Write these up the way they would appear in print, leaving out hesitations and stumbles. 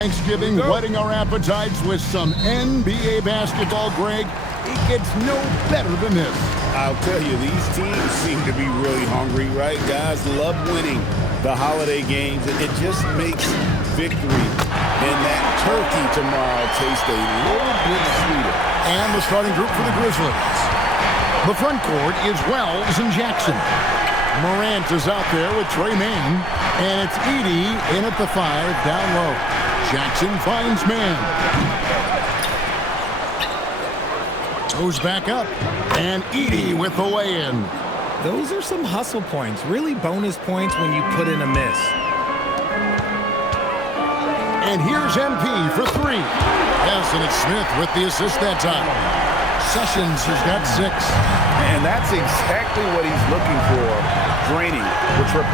Thanksgiving, whetting our appetites with some NBA basketball, Greg. It gets no better than this. I'll tell you, these teams seem to be really hungry, right? Guys love winning the holiday games, and it just makes victory and that turkey tomorrow taste a little bit sweeter. And the starting group for the Grizzlies. The front court is Wells and Jackson. Morant is out there with Trey Mann, and it's Edey in at the 5 down low. Jackson finds man. Goes back up. And Edey with the weigh-in. Those are some hustle points. Really bonus points when you put in a miss. And here's MP for 3. Yes, and it's Smith with the assist that time. Sessions has got 6. And that's exactly what he's looking for. Draining the triple.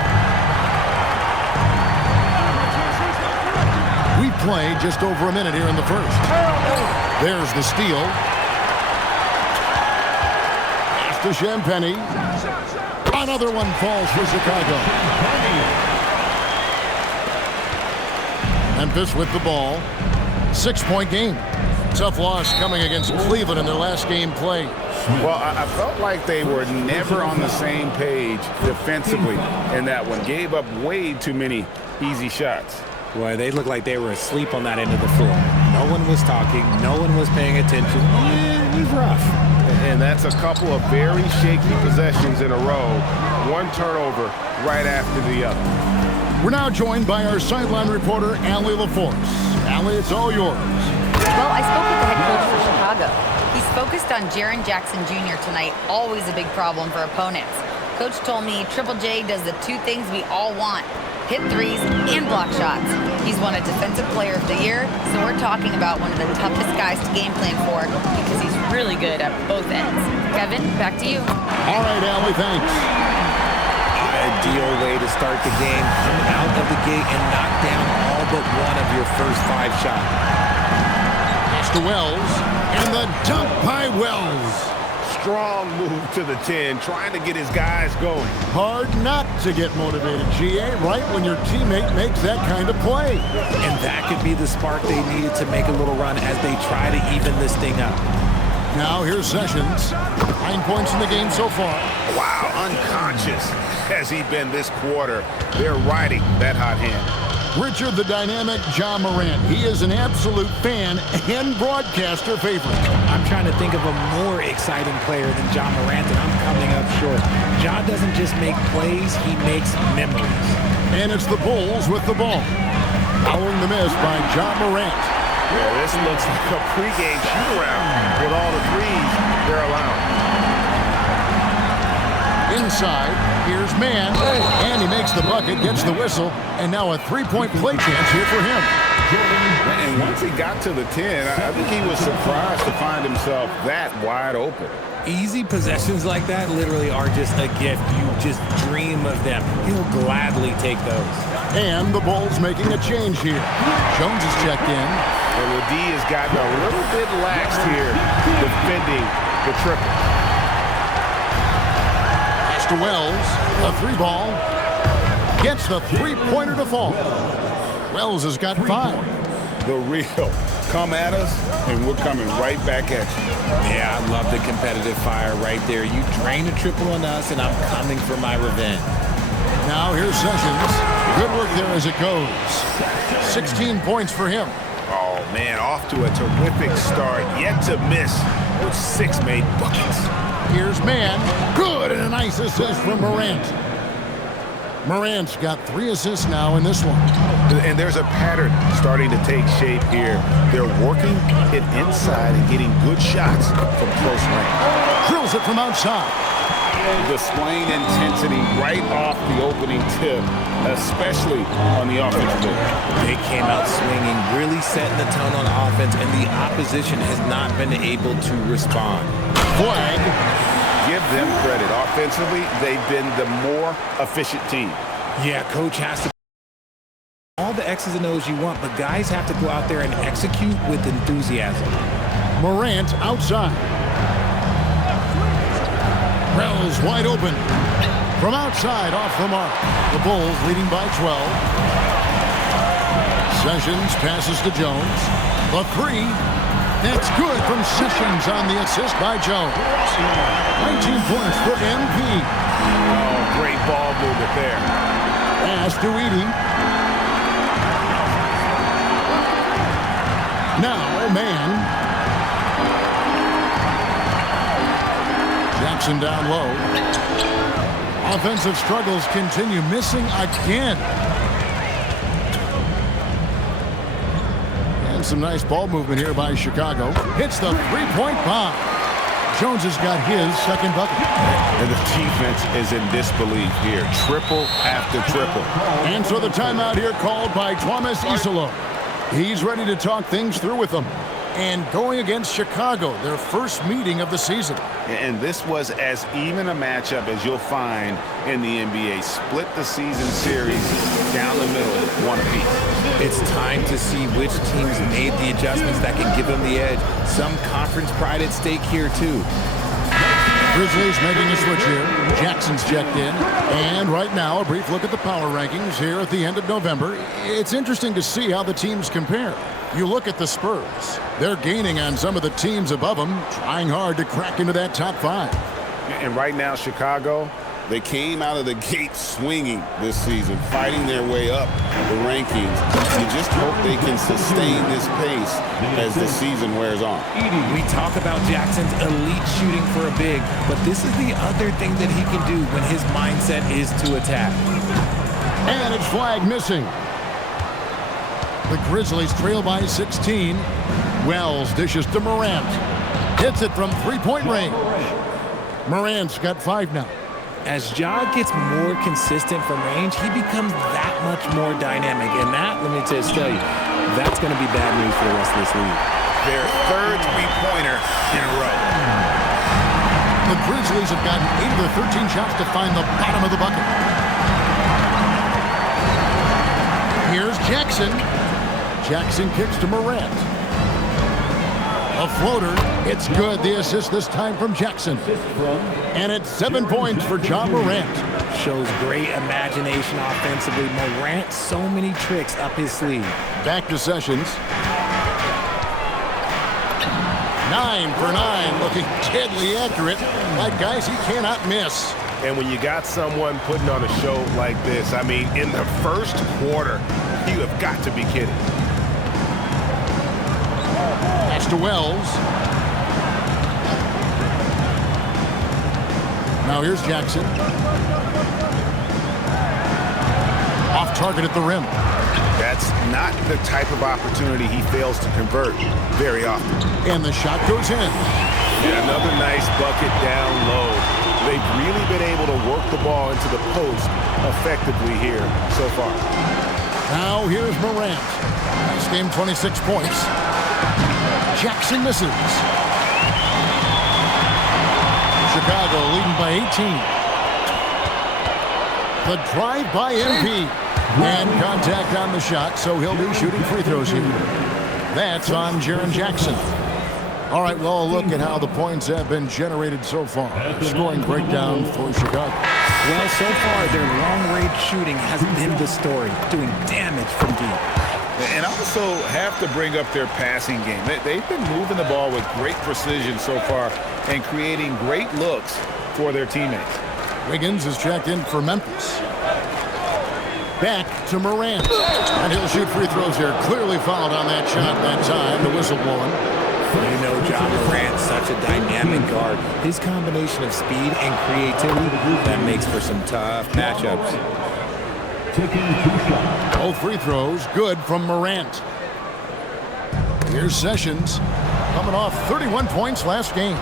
We played just over a minute here in the first. There's the steal. Pass to Champagny. Another one falls for Chicago. Memphis with the ball. 6-point game. Tough loss coming against Cleveland in their last game played. Well, I felt like they were never on the same page defensively in that one. Gave up way too many easy shots. Boy, they looked like they were asleep on that end of the floor. No one was talking. No one was paying attention. It was rough. And that's a couple of very shaky possessions in a row. One turnover right after the other. We're now joined by our sideline reporter, Allie LaForce. Allie, it's all yours. Well, I spoke with the head coach for Chicago. He's focused on Jaren Jackson Jr. tonight, always a big problem for opponents. Coach told me Triple J does the 2 things we all want: hit threes and block shots. He's won a Defensive Player of the Year, so we're talking about one of the toughest guys to game plan for because he's really good at both ends. Kevin, back to you. All right, Allie, thanks. Ideal way to start the game. Come out of the gate and knock down all but one of your first 5 shots. Pass to Wells, and the dunk by Wells. Strong move to the 10, trying to get his guys going. Hard not to get motivated, GA, right when your teammate makes that kind of play. And that could be the spark they needed to make a little run as they try to even this thing up. Now here's Sessions. 9 points in the game so far. Wow, unconscious has he been this quarter. They're riding that hot hand. Richard the Dynamic Ja Morant. He is an absolute fan and broadcaster favorite. I'm trying to think of a more exciting player than Ja Morant, and I'm coming up short. Ja doesn't just make plays, he makes memories. And it's the Bulls with the ball. Following the miss by Ja Morant. Yeah, this looks like a pregame shoot-around with all the threes they're allowing. Inside, here's Mann, and he makes the bucket, gets the whistle, and now a 3-point play chance here for him. And once he got to the 10, I think he was surprised to find himself that wide open. Easy possessions like that literally are just a gift. You just dream of them. He'll gladly take those. And the Bulls making a change here. Jones is checked in. And the D has gotten a little bit laxed here defending the triple. To Wells, a 3-ball, gets the 3-pointer to fall. Wells has got 5. The real come at us, and we're coming right back at you. Yeah, I love the competitive fire right there. You drain a triple on us, and I'm coming for my revenge. Now here's Sessions. Good work there as it goes. 16 points for him. Oh, man, off to a terrific start. Yet to miss with 6 made buckets. Here's Mann. Good, and a nice assist from Morant. Morant's got 3 assists now in this one. And there's a pattern starting to take shape here. They're working it inside and getting good shots from close range. Drills it from outside. Displaying intensity right off the opening tip, especially on the offensive end. They came out swinging, really setting the tone on offense, and the opposition has not been able to respond. Flag. Give them credit. Offensively, they've been the more efficient team. Yeah, coach has to all the X's and O's you want, but guys have to go out there and execute with enthusiasm. Morant outside. Wells wide open. From outside, off the mark. The Bulls leading by 12. Sessions passes to Jones. The three. That's good from Sessions on the assist by Jones. 19 points for MP. Oh, great ball movement there. Pass to Edey. Now, man. Jackson down low. Offensive struggles continue, missing again. And some nice ball movement here by Chicago. Hits the three-point bomb. Jones has got his second bucket. And the defense is in disbelief here. Triple after triple. And so the timeout here called by Thomas Isolo. He's ready to talk things through with them. And going against Chicago, their first meeting of the season. And this was as even a matchup as you'll find in the NBA. Split the season series down the middle, one apiece. It's time to see which teams made the adjustments that can give them the edge. Some conference pride at stake here, too. Grizzlies making a switch here. Jackson's checked in. And right now, a brief look at the power rankings here at the end of November. It's interesting to see how the teams compare. You look at the Spurs. They're gaining on some of the teams above them, trying hard to crack into that top five. And right now, Chicago, they came out of the gate swinging this season, fighting their way up the rankings. You just hope they can sustain this pace as the season wears on. We talk about Jackson's elite shooting for a big, but this is the other thing that he can do when his mindset is to attack. And it's flag missing. The Grizzlies trail by 16. Wells dishes to Morant. Hits it from three-point range. Morant's got 5 now. As Ja gets more consistent from range, he becomes that much more dynamic. And that, let me just tell you, that's going to be bad news for the rest of this league. Their third three-pointer in a row. The Grizzlies have gotten 8 of their 13 shots to find the bottom of the bucket. Here's Jackson. Jackson kicks to Morant. A floater. It's good. The assist this time from Jackson. And it's 7 points for Ja Morant. Shows great imagination offensively. Morant, so many tricks up his sleeve. Back to Sessions. 9 for 9. Looking deadly accurate. Like guys he cannot miss. And when you got someone putting on a show like this, I mean, in the first quarter, you have got to be kidding. Pass to Wells. Now here's Jackson. Off target at the rim. That's not the type of opportunity he fails to convert very often. And the shot goes in. And another nice bucket down low. They've really been able to work the ball into the post effectively here so far. Now here's Morant. Nice game, 26 points. Jackson misses. Chicago leading by 18. The drive by MP. And contact on the shot, so he'll be shooting free throws here. That's on Jaren Jackson. All right, well, a look at how the points have been generated so far. Scoring breakdown for Chicago. Well, so far, their long-range shooting has been the story, doing damage from deep. And also have to bring up their passing game. They've been moving the ball with great precision so far and creating great looks for their teammates. Wiggins is checked in for Memphis. Back to Morant. And he'll shoot free throws here. Clearly fouled on that shot that time. The whistle blowing. You know Ja Morant's such a dynamic guard. His combination of speed and creativity, that makes for some tough matchups. Both free throws good from Morant. Here's Sessions, coming off 31 points last game.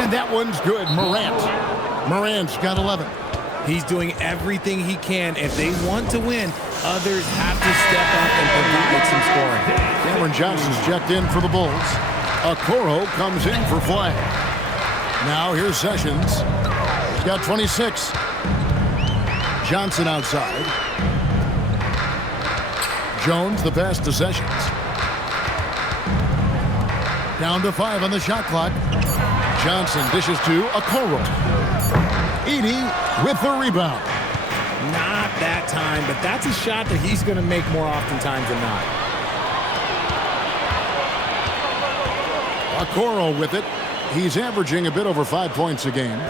And that one's good, Morant. Morant's got 11. He's doing everything he can. If they want to win, others have to step up and provide some scoring. Cameron Johnson's checked in for the Bulls. Okoro comes in for flag. Now here's Sessions. He's got 26. Johnson outside. Jones the pass to Sessions. Down to 5 on the shot clock. Johnson dishes to Okoro. Edey with the rebound. Not that that time, but that's a shot that he's going to make more oftentimes than not. Okoro with it. He's averaging a bit over 5 points a game.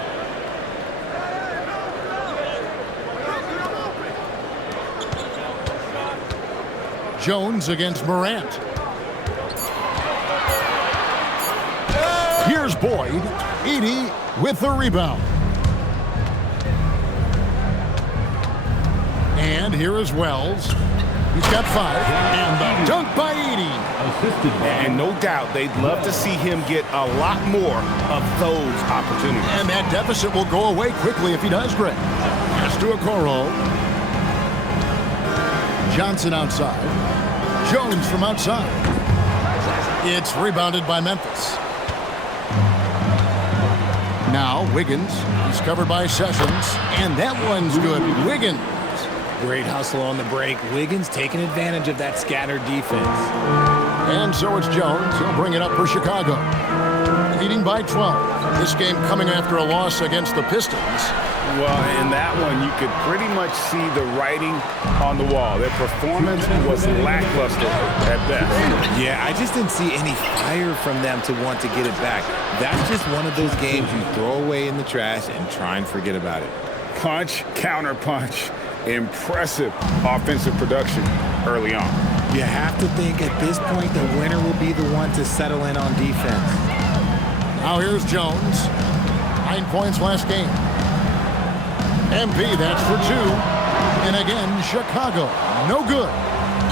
Jones against Morant. Here's Boyd. Edey with the rebound. And here is Wells. He's got 5. And the dunk by Edey. And no doubt they'd love to see him get a lot more of those opportunities. And that deficit will go away quickly if he does, Greg. Pass to Okoro. Johnson outside. Jones from outside. It's rebounded by Memphis. Now Wiggins. He's covered by Sessions. And that one's good. Wiggins. Great hustle on the break. Wiggins taking advantage of that scattered defense. And so it's Jones. He'll bring it up for Chicago. Leading by 12. This game coming after a loss against the Pistons. Well, in that one, you could pretty much see the writing on the wall. Their performance was lackluster at best. Yeah, I just didn't see any fire from them to want to get it back. That's just one of those games you throw away in the trash and try and forget about it. Punch, counter punch. Impressive offensive production early on. You have to think at this point the winner will be the one to settle in on defense. Now here's Jones. 9 points last game. MP, that's for 2. And again, Chicago. No good.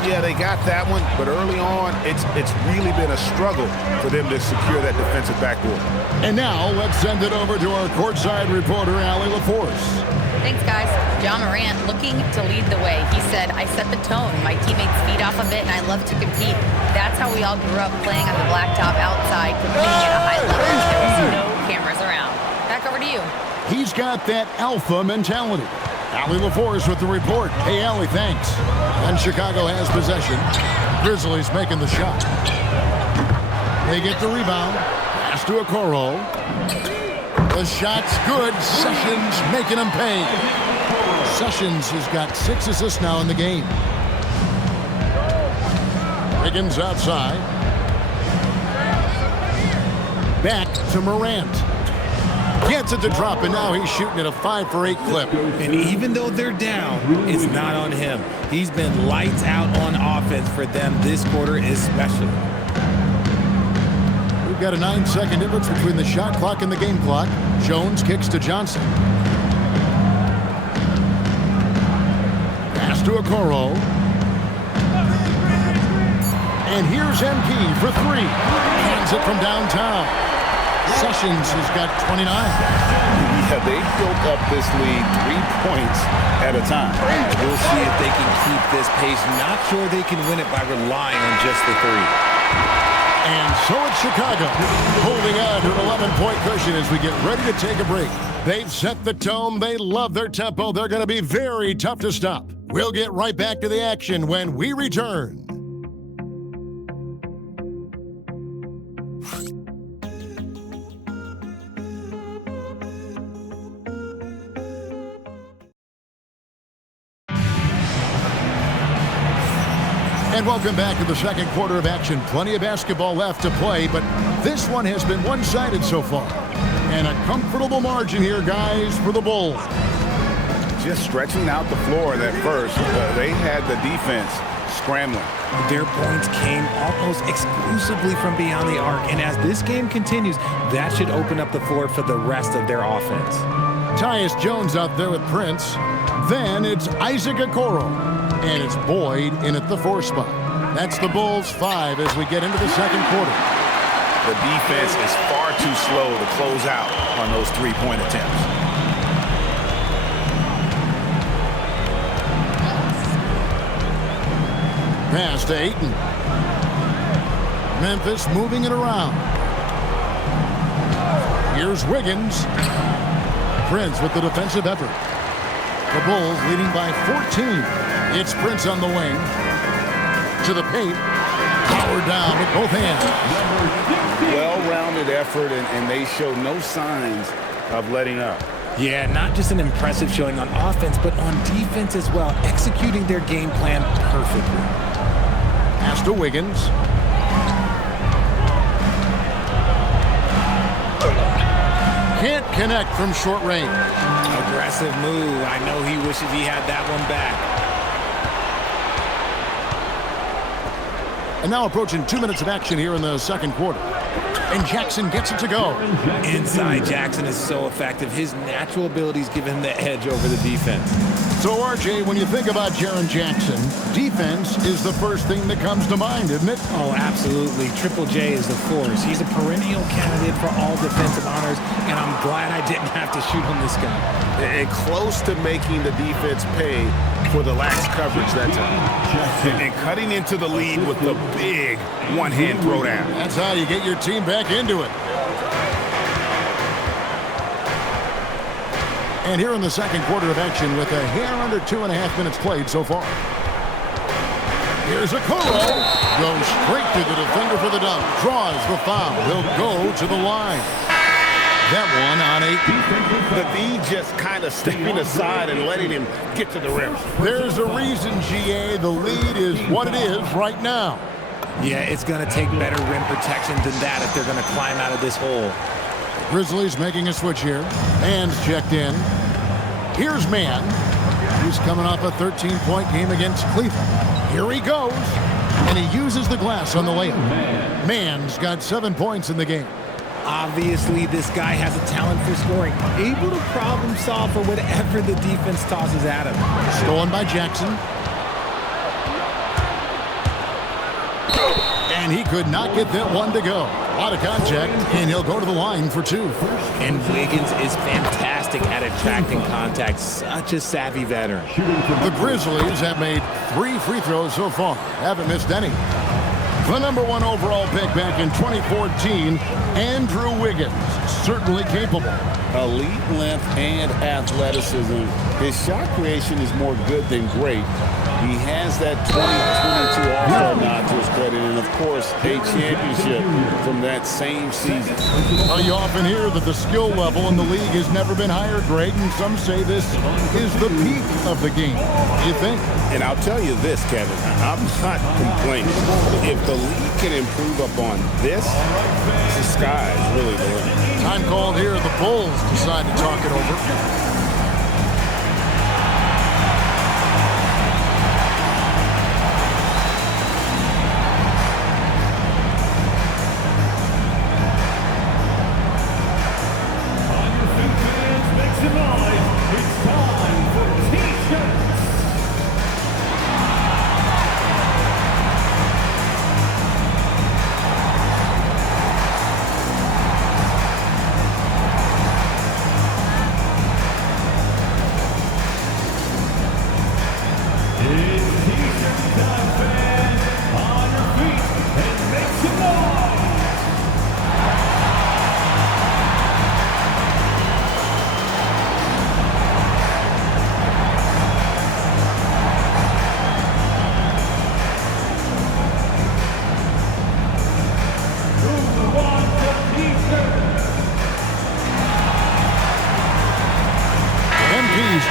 Yeah, they got that one, but early on, it's really been a struggle for them to secure that defensive backboard. And now let's send it over to our courtside reporter, Allie LaForce. Thanks, guys. John Morant looking to lead the way. He said, I set the tone. My teammates feed off of it, and I love to compete. That's how we all grew up, playing on the blacktop outside, competing at a high level. There was no cameras around. Back over to you. He's got that alpha mentality. Allie LaForce with the report. Hey, Allie, thanks. And Chicago has possession. Grizzlies making the shot. They get the rebound. Pass to Okoro. The shot's good. Sessions making him pay. Sessions has got 6 assists now in the game. Wiggins outside. Back to Morant. Gets it to drop, and now he's shooting at a 5 for 8 clip. And even though they're down, it's not on him. He's been lights out on offense for them this quarter especially. We've got a 9-second difference between the shot clock and the game clock. Jones kicks to Johnson. Pass to Okoro. And here's MP for 3. Hands it from downtown. Sessions has got 29. Yeah, they built up this lead 3 points at a time. We'll see if they can keep this pace. Not sure they can win it by relying on just the 3. And so it's Chicago holding on to an 11-point cushion as we get ready to take a break. They've set the tone. They love their tempo. They're going to be very tough to stop. We'll get right back to the action when we return. And welcome back to the second quarter of action. Plenty of basketball left to play, but this one has been one-sided so far. And a comfortable margin here, guys, for the Bulls. Just stretching out the floor that first. They had the defense scrambling. Their points came almost exclusively from beyond the arc. And as this game continues, that should open up the floor for the rest of their offense. Tyus Jones out there with Prince. Then it's Isaac Okoro. And it's Boyd in at the 4 spot. That's the Bulls 5 as we get into the second quarter. The defense is far too slow to close out on those 3-point attempts. Pass to Ayton. Memphis moving it around. Here's Wiggins. Prince with the defensive effort. The Bulls leading by 14. It's Prince on the wing. To the paint. Powered down with both hands. Well-rounded effort, and they show no signs of letting up. Yeah, not just an impressive showing on offense, but on defense as well, executing their game plan perfectly. Pass to Wiggins. Can't connect from short range. Aggressive move. I know he wishes he had that one back. And now approaching 2 minutes of action here in the second quarter. And Jackson gets it to go. Inside, Jackson is so effective. His natural abilities give him the edge over the defense. So, RJ, when you think about Jaren Jackson, defense is the first thing that comes to mind, isn't it? Oh, absolutely. Triple J is the force. He's a perennial candidate for all defensive honors, and I'm glad I didn't have to shoot on this guy. And close to making the defense pay for the lax coverage that time. And cutting into the lead with the big one-hand throwdown. That's how you get your team back into it. And here in the second quarter of action with a hair under 2.5 minutes played so far. Here's a Okoro. Goes straight to the defender for the dunk. Draws the foul. He'll go to the line. That one on 8. The D just kind of stepping aside and letting him get to the rim. There's a reason, GA. The lead is what it is right now. Yeah, it's going to take better rim protection than that if they're going to climb out of this hole. Grizzlies making a switch here. Man's checked in. Here's Mann. He's coming off a 13-point game against Cleveland. Here he goes. And he uses the glass on the layup. Mann's got 7 points in the game. Obviously, this guy has a talent for scoring. Able to problem solve for whatever the defense tosses at him. Stolen by Jackson. And he could not get that one to go. A lot of contact, and he'll go to the line for 2. And Wiggins is fantastic at attracting contact. Such a savvy veteran. The Grizzlies have made 3 free throws so far. Haven't missed any. The number 1 overall pick back in 2014, Andrew Wiggins, certainly capable. Elite length and athleticism. His shot creation is more good than great. He has that 2022 All-Star nod to his credit, and of course, a championship from that same season. Well, you often hear that the skill level in the league has never been higher, Greg, and some say this is the peak of the game. What do you think? And I'll tell you this, Kevin, I'm not complaining. If the league can improve upon this, the sky is really the limit. Time called here. The Bulls decide to talk it over.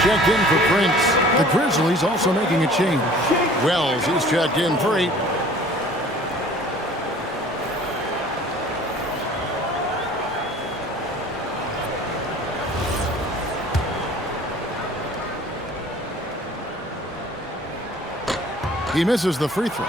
Checked in for Prince. The Grizzlies also making a change. Wells is checked in for 8. He misses the free throw.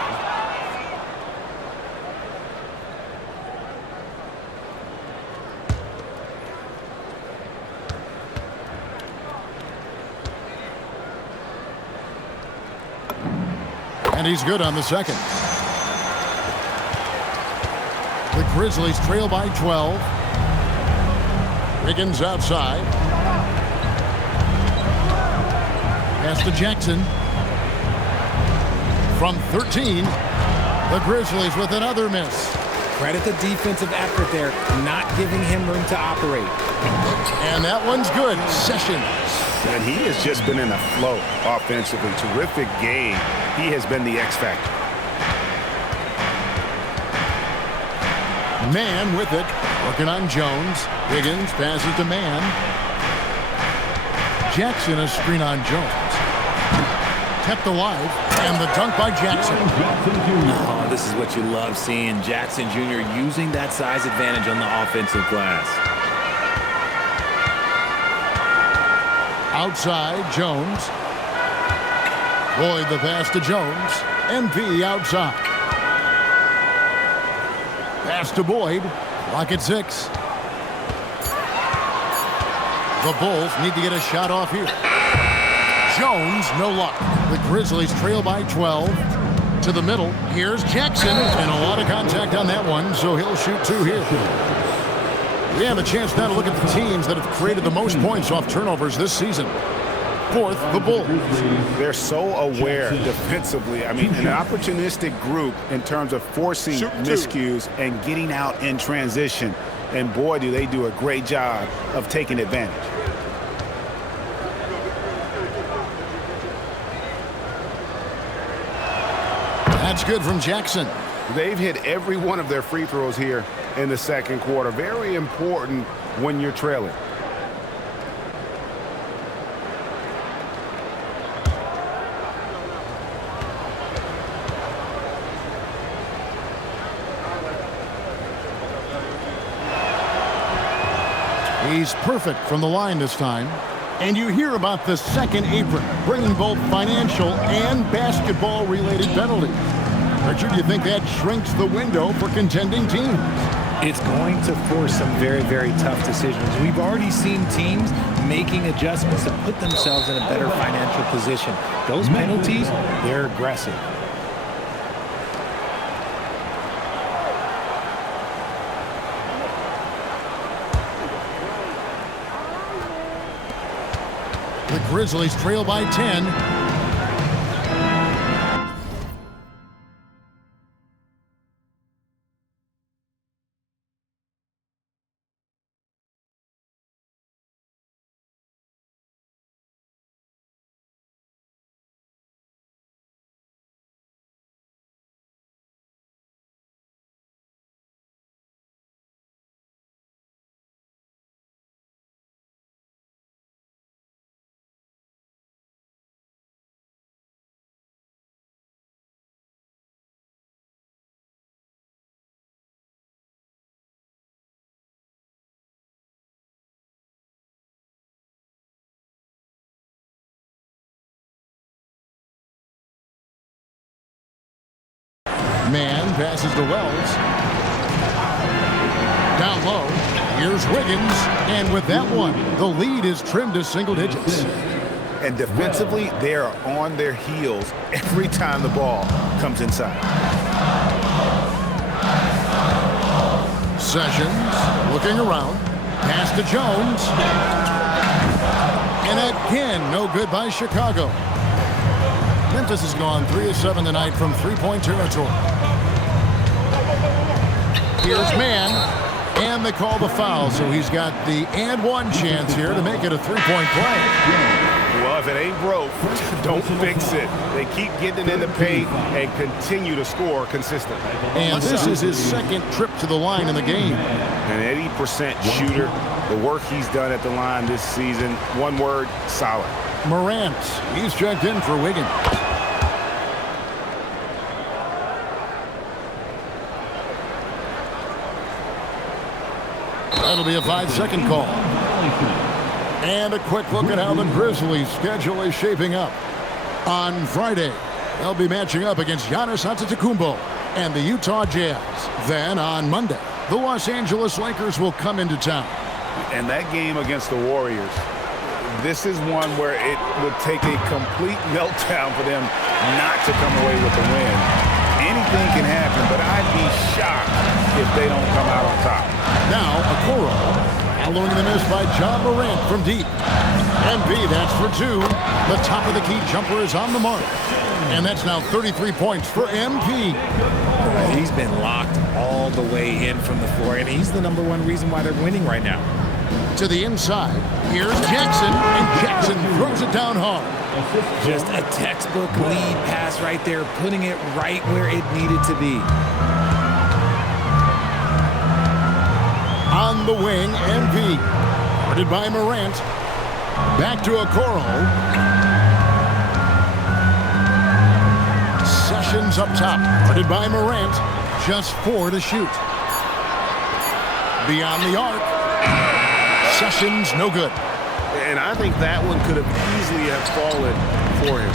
And he's good on the second. The Grizzlies trail by 12. Wiggins outside. Pass to Jackson. From 13, the Grizzlies with another miss. Credit the defensive effort there, not giving him room to operate. And that one's good. Sessions. And he has just been in a flow offensively. Terrific game. He has been the X factor. Mann with it. Working on Jones. Wiggins passes to Mann. Jackson a screen on Jones. Kept alive, and the dunk by Jackson. Oh, this is what you love seeing. Jackson Jr. using that size advantage on the offensive glass. Outside, Jones. Boyd the pass to Jones. MP outside. Pass to Boyd. Clock at 6. The Bulls need to get a shot off here. Jones, no luck. The Grizzlies trail by 12. To the middle. Here's Jackson. And a lot of contact on that one, so he'll shoot 2 here. We have a chance now to look at the teams that have created the most points off turnovers this season. Fourth, the Bulls. They're so aware defensively. I mean, an opportunistic group in terms of forcing miscues and getting out in transition. And boy, do they do a great job of taking advantage. That's good from Jackson. They've hit every one of their free throws here in the second quarter. Very important when you're trailing. He's perfect from the line this time. And you hear about the second apron, bringing both financial and basketball-related penalties. Richard, do you think that shrinks the window for contending teams? It's going to force some very, very tough decisions. We've already seen teams making adjustments to put themselves in a better financial position. Those penalties, they're aggressive. The Grizzlies trail by 10. Man passes to Wells. Down low. Here's Wiggins. And with that one, the lead is trimmed to single digits. And defensively, they are on their heels every time the ball comes inside. Sessions looking around. Pass to Jones. And again, no good by Chicago. Memphis has gone 3 of 7 tonight from three-point territory. Here's Man, and they call the foul, so he's got the and one chance here to make it a three-point play. Well, if it ain't broke, don't fix it. They keep getting in the paint and continue to score consistently. And this is his second trip to the line in the game. An 80% shooter. The work he's done at the line this season, one word, solid. Morant, he's checked in for Wiggins. That'll be a 5-second call. And a quick look at how the Grizzlies' schedule is shaping up. On Friday, they'll be matching up against Giannis Antetokounmpo and the Utah Jazz. Then on Monday, the Los Angeles Lakers will come into town. And that game against the Warriors, this is one where it would take a complete meltdown for them not to come away with the win. Anything can happen, but I'd be shocked if they don't come out on top. Now, Okoro, following the miss by John Morant from deep. MP, that's for 2. The top of the key jumper is on the mark. And that's now 33 points for MP. He's been locked all the way in from the floor, and he's the #1 reason why they're winning right now. To the inside, here's Jackson, and Jackson throws it down hard. Just a textbook lead pass right there, putting it right where it needed to be. On the wing, MP. Guarded by Morant. Back to Okoro. Sessions up top. Guarded by Morant. Just 4 to shoot. Beyond the arc. Sessions, no good. And I think that one could have easily have fallen for him.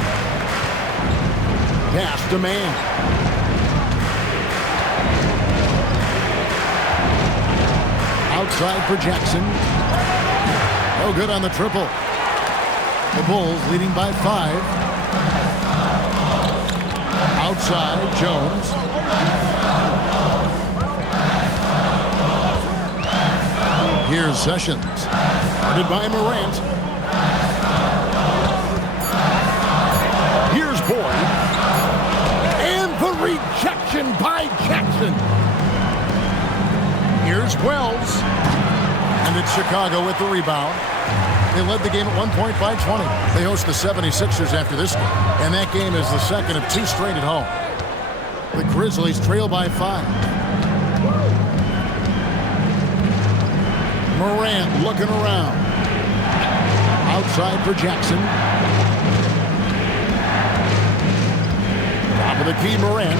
Pass to man. Outside for Jackson. No good on the triple. The Bulls leading by 5. Outside, Jones. Here's Sessions. Guarded by Morant. Here's Boyd. And the rejection by Jackson. Here's Wells. And it's Chicago with the rebound. They led the game at one point by 20. They host the 76ers after this game. And that game is the second of 2 straight at home. The Grizzlies trail by 5. Morant looking around. Outside for Jackson. Top of the key, Morant.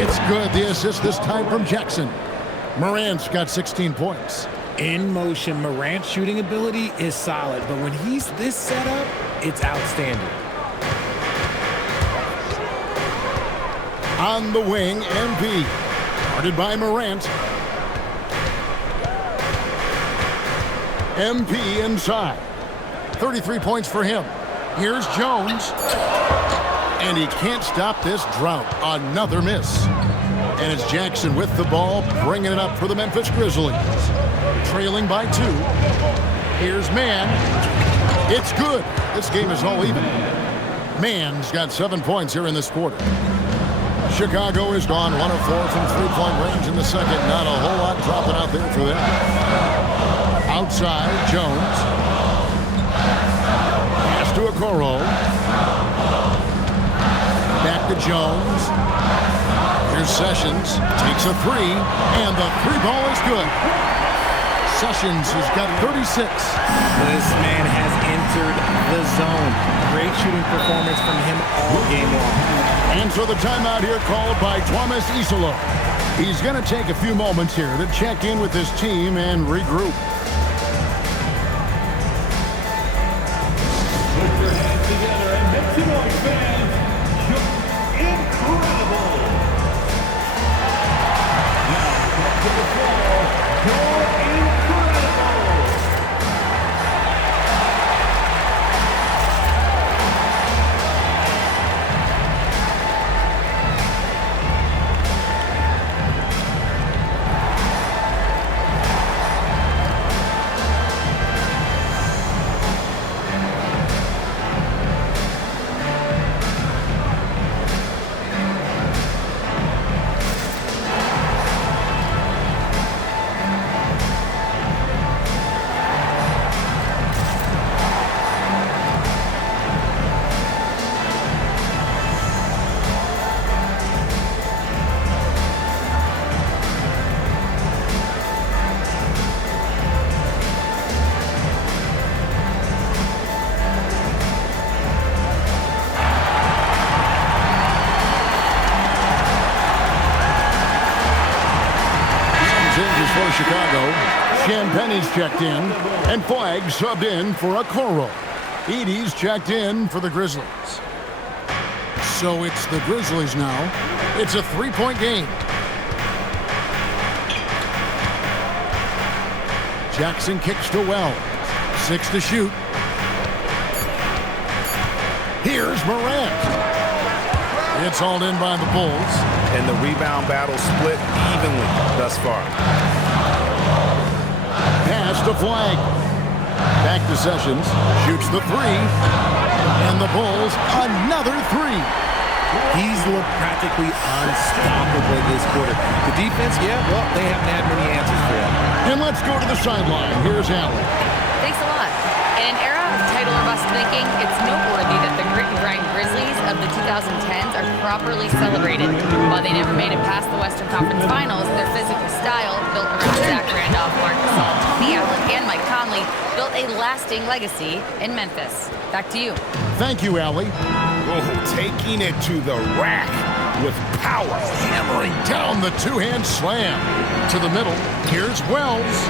It's good. The assist this time from Jackson. Morant's got 16 points. In motion, Morant's shooting ability is solid, but when he's this set up, it's outstanding. On the wing, MP. Guarded by Morant. MP inside. 33 points for him. Here's Jones. And he can't stop this drought. Another miss. And it's Jackson with the ball, bringing it up for the Memphis Grizzlies. Trailing by 2. Here's Mann. It's good. This game is all even. Mann's got 7 points here in this quarter. Chicago is gone 1 of 4 from 3-point range in the second. Not a whole lot dropping out there for them. Outside, Jones. Pass to Okoro. Back to Jones. Here's Sessions. Takes a 3. And the 3 ball is good. Sessions has got 36. This man has entered the zone. Great shooting performance from him all game long. And so the timeout here called by Thomas Isolo. He's going to take a few moments here to check in with his team and regroup. Put your hands together and make some noise, fans. You're incredible. Now, back to the floor. You're incredible. For Chicago, Champagne's checked in, and Flagg subbed in for Okoro. Edey's checked in for the Grizzlies. So it's the Grizzlies now. It's a 3-point game. Jackson kicks to Wells. 6 to shoot. Here's Morant. It's hauled in by the Bulls. And the rebound battle split evenly thus far. Pass to Flagg. Back to Sessions. Shoots the 3. And the Bulls, another 3. He's looked practically unstoppable this quarter. The defense, yeah, well, they haven't had many answers for him. And let's go to the sideline. Here's Allen. Thanks a lot. In an era of title or bust thinking it's noteworthy that the grit and grind Grizzlies of the 2010s are properly celebrated. While they never made it past the Western Conference Finals, their physical style, built around Zach Randolph, Marc Gasol, Tony Allen, and Mike Conley, built a lasting legacy in Memphis. Back to you. Thank you, Allie. Oh, taking it to the rack with power. Hammering down the two-hand slam. To the middle. Here's Wells.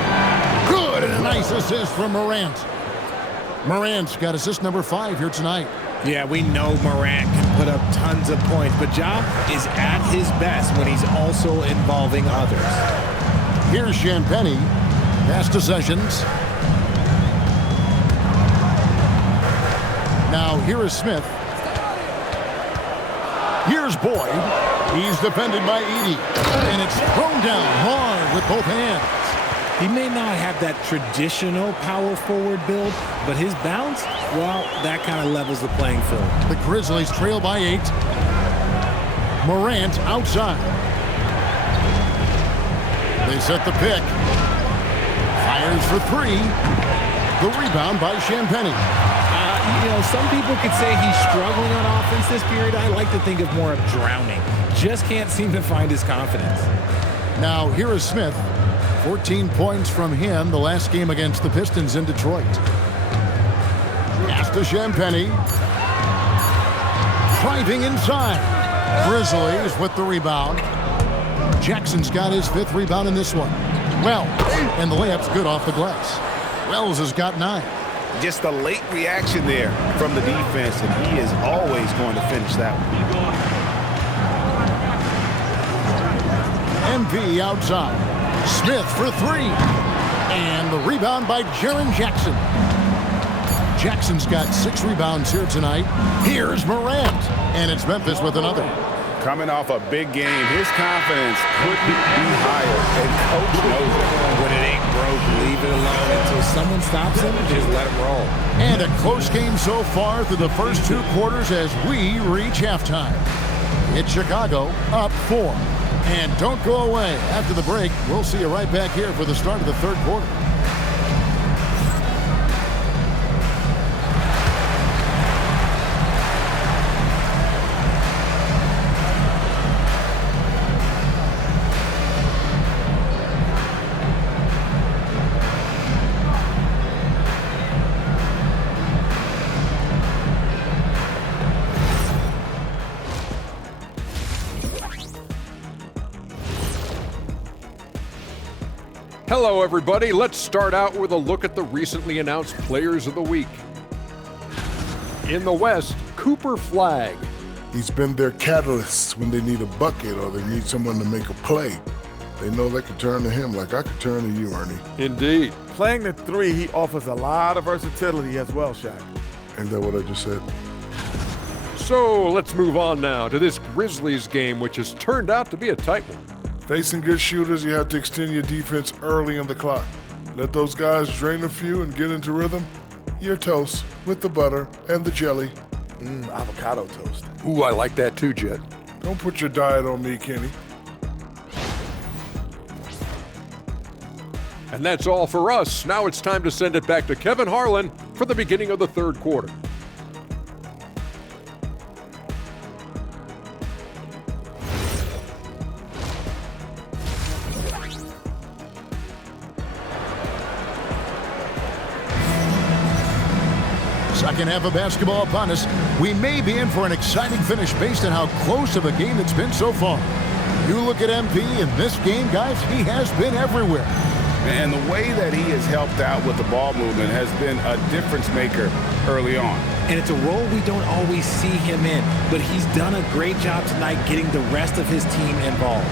Good, and a nice assist from Morant. Morant's got assist number 5 here tonight. Yeah, we know Morant can put up tons of points, but Ja is at his best when he's also involving others. Here's Champagnie. Pass to Sessions. Now here is Smith. Here's Boyd. He's defended by Edey. And it's thrown down hard with both hands. He may not have that traditional power forward build, but his bounce, well, that kind of levels the playing field. The Grizzlies trail by 8. Morant outside. They set the pick. Fires for 3. The rebound by Champagnie. You know, some people could say he's struggling on offense this period. I like to think of more of drowning. Just can't seem to find his confidence. Now here is Smith. 14 points from him the last game against the Pistons in Detroit. Pass to Champagnie. Driving inside. Grizzlies with the rebound. Jackson's got his 5th rebound in this one. Well, and the layup's good off the glass. Wells has got 9. Just a late reaction there from the defense, and he is always going to finish that one. MP outside. Smith for 3. And the rebound by Jaren Jackson. Jackson's got 6 rebounds here tonight. Here's Morant. And it's Memphis with another. Coming off a big game, his confidence couldn't be higher, and coach knows it. When it ain't broke, leave it alone until someone stops him. Just let him roll. And a close game so far through the first 2 quarters as we reach halftime. It's Chicago up 4. And don't go away. After the break, we'll see you right back here for the start of the 3rd quarter. Hello, everybody. Let's start out with a look at the recently announced Players of the Week. In the West, Cooper Flagg. He's been their catalyst when they need a bucket or they need someone to make a play. They know they can turn to him like I could turn to you, Ernie. Indeed. Playing the 3, he offers a lot of versatility as well, Shaq. Ain't that what I just said? So let's move on now to this Grizzlies game, which has turned out to be a tight one. Facing good shooters, you have to extend your defense early in the clock. Let those guys drain a few and get into rhythm. You're toast with the butter and the jelly. Avocado toast. Ooh, I like that too, Jet. Don't put your diet on me, Kenny. And that's all for us. Now it's time to send it back to Kevin Harlan for the beginning of the 3rd quarter. Second half of basketball upon us. We may be in for an exciting finish based on how close of a game it's been so far. You look at MP in this game, guys, he has been everywhere. And the way that he has helped out with the ball movement has been a difference maker early on. And it's a role we don't always see him in, but he's done a great job tonight getting the rest of his team involved.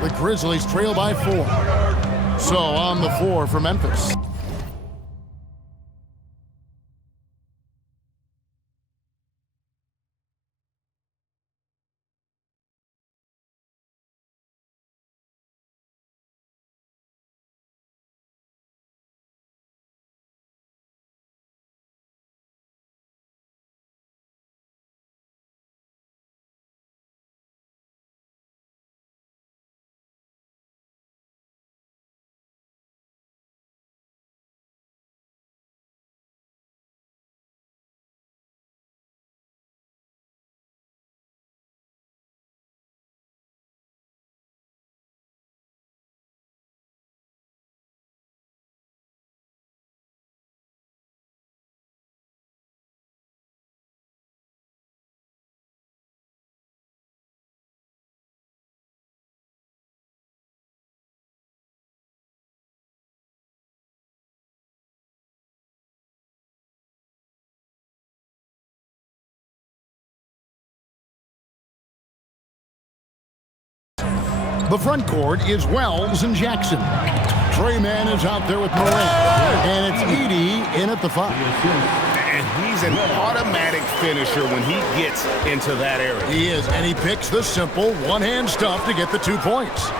The Grizzlies trail by 4. So on the 4 for Memphis. The front court is Wells and Jackson. Trey Mann is out there with Morant. And it's Edey in at the 5. And he's an automatic finisher when he gets into that area. He is, and he picks the simple one-hand stuff to get the 2 points.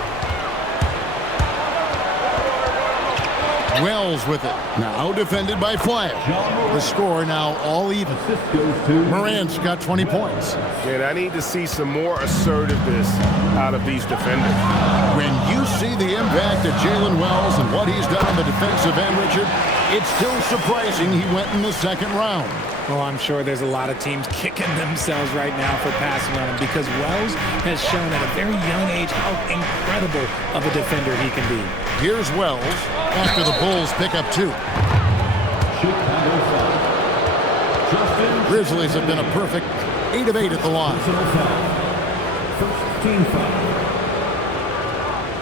Wells with it. Now defended by Flash. The score now all even. Morant's got 20 points. And I need to see some more assertiveness out of these defenders. When you see the impact of Jalen Wells and what he's done on the defensive end, Richard, it's still surprising he went in the second round. Well, I'm sure there's a lot of teams kicking themselves right now for passing on him because Wells has shown at a very young age how incredible of a defender he can be. Here's Wells after the Bulls pick up 2. Grizzlies have been a perfect 8 of 8 at the line. First team foul.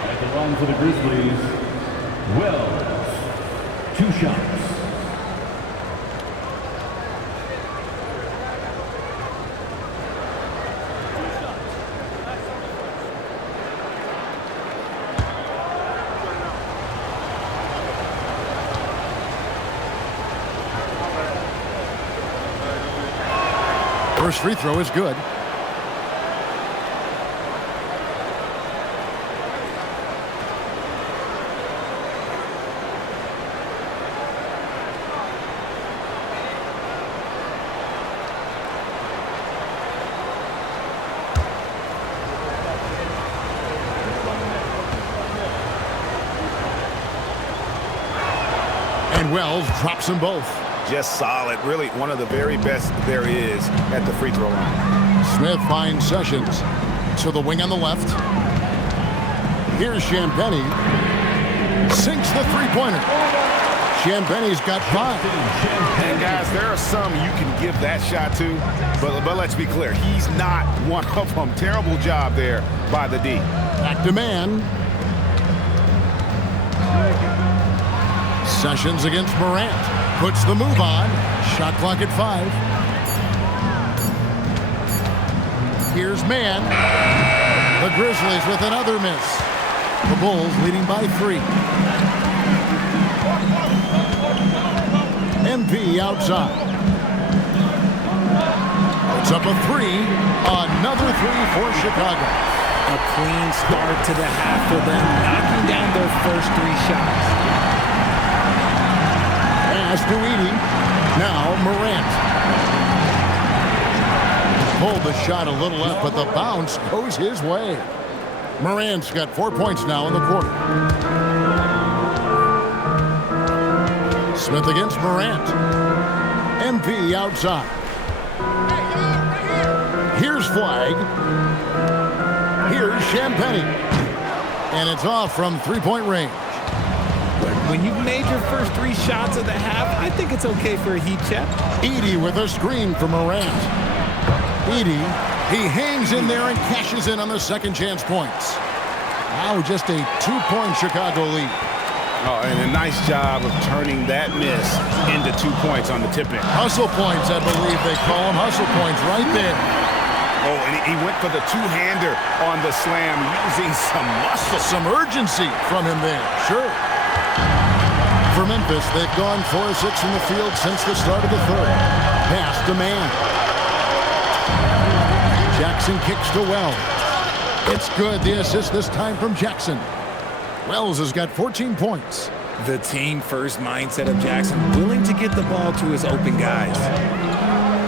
At the line for the Grizzlies, Wells. 2 shots. First free throw is good. And Wells drops them both. Just solid. Really one of the very best there is at the free throw line. Smith finds Sessions to the wing on the left. Here's Champagnie. Sinks the three-pointer. Champagnie's got 5. And guys, there are some you can give that shot to, but let's be clear, he's not one of them. Terrible job there by the D. Back to man. Sessions against Morant. Puts the move on. Shot clock at 5. Here's Mann. The Grizzlies with another miss. The Bulls leading by 3. MP outside. Puts up a 3. Another 3 for Chicago. A clean start to the half for them, knocking down their first 3 shots. Pass to Edey. Now Morant. Pulled the shot a little up, but the bounce goes his way. Morant's got 4 points now in the quarter. Smith against Morant. MP outside. Here's Flag. Here's Champagnie. And it's off from three-point range. When you've made your first 3 shots of the half, I think it's okay for a heat check. Edey with a screen for Morant. Edey, he hangs in there and cashes in on the second chance points. Now just a 2-point Chicago lead. Oh, and a nice job of turning that miss into 2 points on the tip-in. Hustle points, I believe they call them. Hustle points right there. Oh, and he went for the two-hander on the slam, using some muscle. Some urgency from him there, sure. For Memphis, they've gone 4 of 6 from the field since the start of the third. Pass to Mann. Jackson kicks to Wells. It's good. The assist this time from Jackson. Wells has got 14 points. The team-first mindset of Jackson, willing to get the ball to his open guys.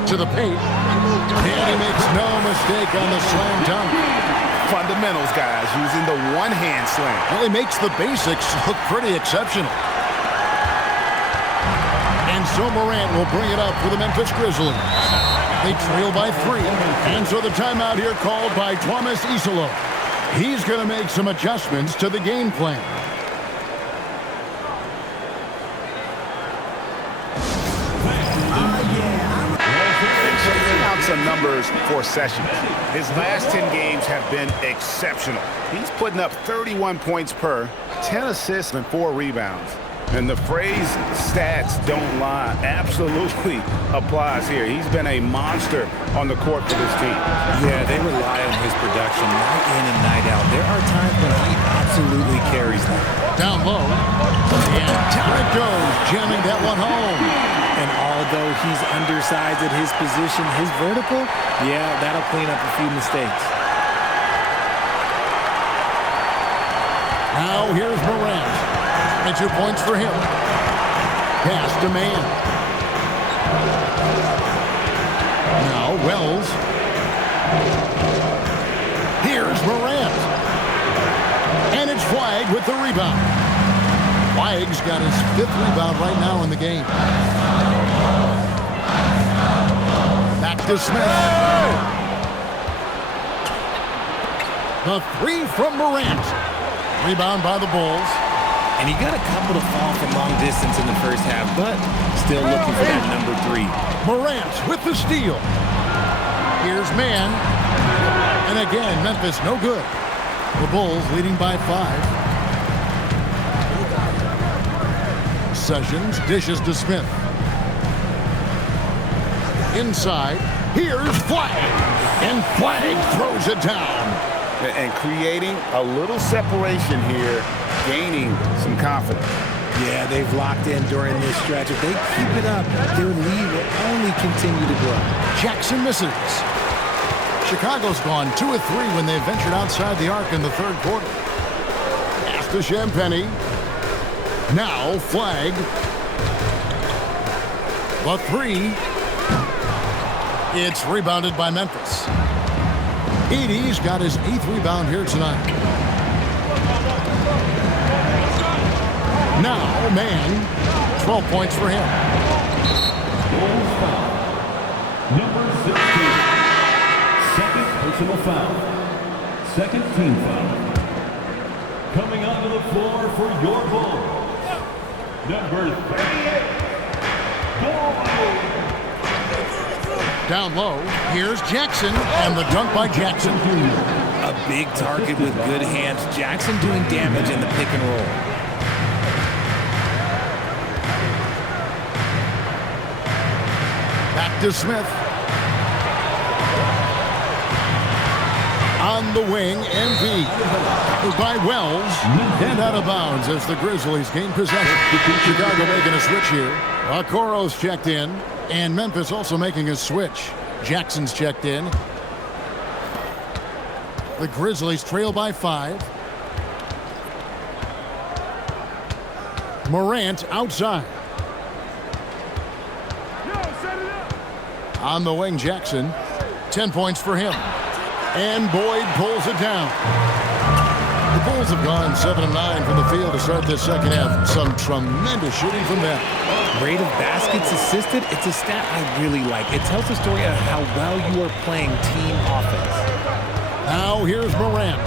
To the paint. And he makes no mistake on the slam dunk. Fundamentals, guys, using the one-hand slam. Well, he makes the basics look pretty exceptional. And so Morant will bring it up for the Memphis Grizzlies. They trail by 3. And so the timeout here called by Thomas Isolo. He's going to make some adjustments to the game plan. Checking out some numbers for Sessions. His last 10 games have been exceptional. He's putting up 31 points per, 10 assists, and 4 rebounds. And the phrase stats don't lie absolutely applies here. He's been a monster on the court for this team. Yeah, they rely on his production night in and night out. There are times when he absolutely carries them. Down low. And down it goes, jamming that one home. And although he's undersized at his position, his vertical, yeah, that'll clean up a few mistakes. Now here's Morant. 22 points for him. Pass to man. Now Wells. Here's Morant. And it's Flagg with the rebound. Flagg's got his 5th rebound right now in the game. Back to Smith. The 3 from Morant. Rebound by the Bulls. And he got a couple to fall from long distance in the first half, but still looking for that number 3. Morant with the steal. Here's man. And again, Memphis no good. The Bulls leading by 5. Sessions dishes to Smith. Inside. Here's Flagg. And Flagg throws it down. And creating a little separation here, gaining some confidence. Yeah, they've locked in during this stretch. If they keep it up, their lead will only continue to grow. Jackson misses. Chicago's gone 2 of 3 when they ventured outside the arc in the 3rd quarter. Pass to Champagnie. Now Flagg. The 3. It's rebounded by Memphis. Edey's got his 8th rebound here tonight. Now, man, 12 points for him. Bulls foul. Number 16. Second personal foul. Second team foul. Coming onto the floor for your Bulls. Number 38. Down low, here's Jackson, and the dunk by Jackson. A big target with good hands. Jackson doing damage in the pick and roll. Back to Smith. On the wing, MV. By Wells. And out of bounds as the Grizzlies gain possession. Chicago making a switch here. Okoro's checked in. And Memphis also making a switch. Jackson's checked in. The Grizzlies trail by 5. Morant outside. On the wing, Jackson. 10 points for him. And Boyd pulls it down. The Bulls have gone 7 of 9 from the field to start this second half. Some tremendous shooting from them. Rate of baskets assisted, it's a stat I really like. It tells the story of how well you are playing team offense. Now here's Morant.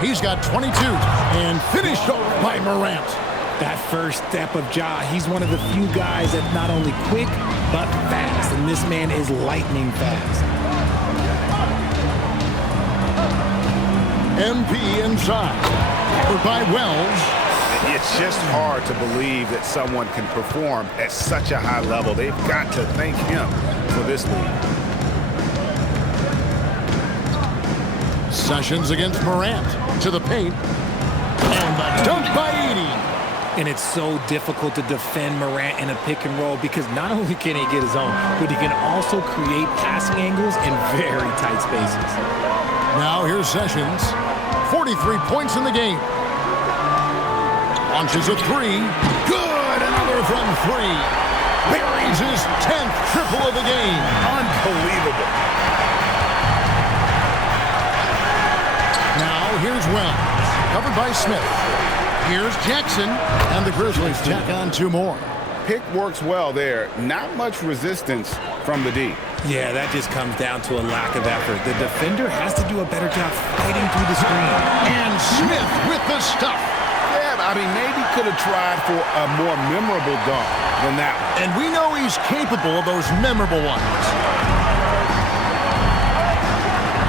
He's got 22 and finished off by Morant. That first step of Ja, he's one of the few guys that's not only quick, but fast. And this man is lightning fast. MP inside. Covered by Wells. It's just hard to believe that someone can perform at such a high level. They've got to thank him for this lead. Sessions against Morant. To the paint. And the dunk by Edey. And it's so difficult to defend Morant in a pick and roll because not only can he get his own, but he can also create passing angles in very tight spaces. Now here's Sessions. 43 points in the game. Launches a 3. Good! Another from 3. Buries his 10th triple of the game. Unbelievable. Now here's Wells. Covered by Smith. Here's Jackson. And the Grizzlies tack on 2 more. Pick works well there. Not much resistance from the D. Yeah, that just comes down to a lack of effort. The defender has to do a better job fighting through the screen. And Smith with the stuff. Yeah, I mean, maybe could have tried for a more memorable dunk than that one. And we know he's capable of those memorable ones.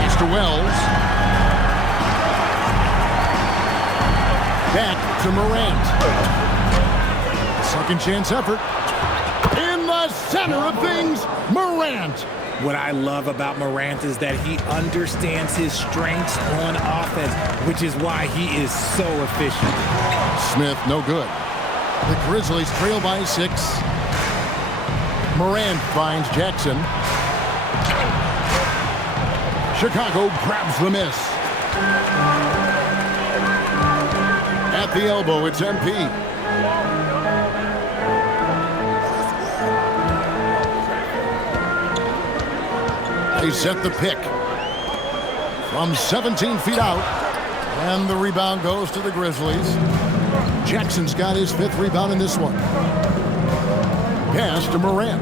Mr. Wells. Back to Morant. Second chance effort. In the center of things, Morant. What I love about Morant is that he understands his strengths on offense, which is why he is so efficient. Smith, no good. The Grizzlies trail by 6. Morant finds Jackson. Chicago grabs the miss. At the elbow, it's MP. They set the pick from 17 feet out, and the rebound goes to the Grizzlies. Jackson's got his 5th rebound in this one. Pass to Morant.